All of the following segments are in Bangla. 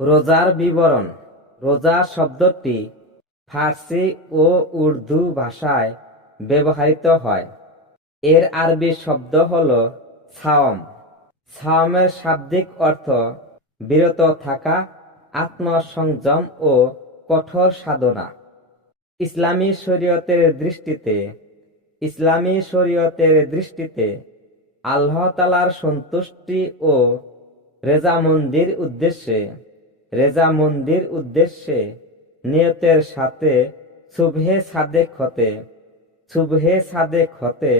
রোজার বিবরণ। রোজা শব্দটি ফার্সি ও উর্দু ভাষায় ব্যবহৃত হয়। এর আরবি শব্দ হল সাওম। সাওমের শাব্দিক অর্থ বিরত থাকা, আত্মসংযম ও কঠোর সাধনা। ইসলামী শরীয়তের দৃষ্টিতে আল্লাহ তাআলার সন্তুষ্টি ও রেজামন্দির উদ্দেশ্যে নিয়তের সাথে সুবহে সাদেক হতে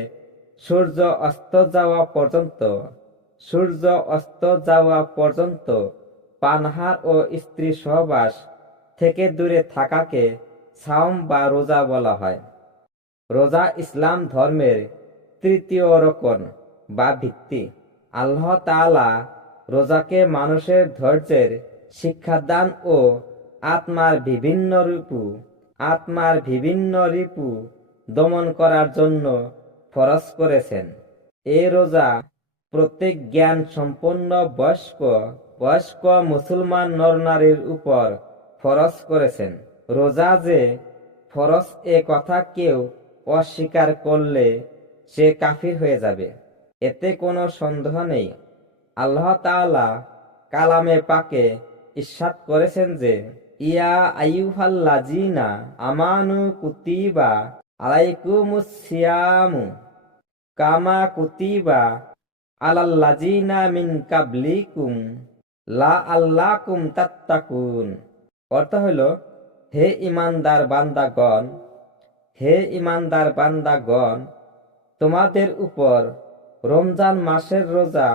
সূর্য অস্ত যাওয়া পর্যন্ত পানাহার ও স্ত্রী সহবাস থেকে দূরে থাকাকে সাওম বা রোজা বলা হয়। রোজা ইসলাম ধর্মের তৃতীয় রকন বা ভিত্তি। আল্লাহ তাআলা রোজাকে মানুষের ধৈর্যের শিক্ষাদান ও আত্মার বিভিন্ন রিপু দমন করার জন্য ফরজ করেছেন। এই রোজা প্রত্যেক জ্ঞান সম্পন্ন বয়স্ক মুসলমান নরনারীর উপর ফরজ করেছেন। রোজা যে ফরজ এ কথা কেউ অস্বীকার করলে সে কাফির হয়ে যাবে, এতে কোনো সন্দেহ নেই। আল্লাহ তাআলা কালামে পাকে ইরশাদ করেছেন যে, ইয়া আইয়ুহাল্লাযীনা আমানু কুতিবা আলাইকুমুস সিয়ামু কামা কুতিবা আলাল্লাযীনা মিন কাবলিকুম লাআল্লাকুম তাত্তাকুন। অর্থ হল, হে ঈমানদার বান্দাগণ, তোমাদের উপর রমজান মাসের রোজা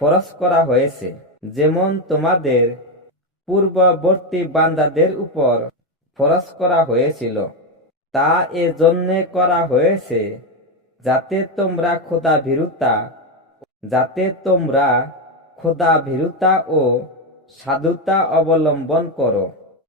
ফরজ করা হয়েছে, যেমন তোমাদের পূর্ববর্তী বান্দাদের উপর ফরজ করা হয়েছিল। তা এজন্যে করা হয়েছে যাতে তোমরা খোদাভীরুতা ও সাধুতা অবলম্বন করো।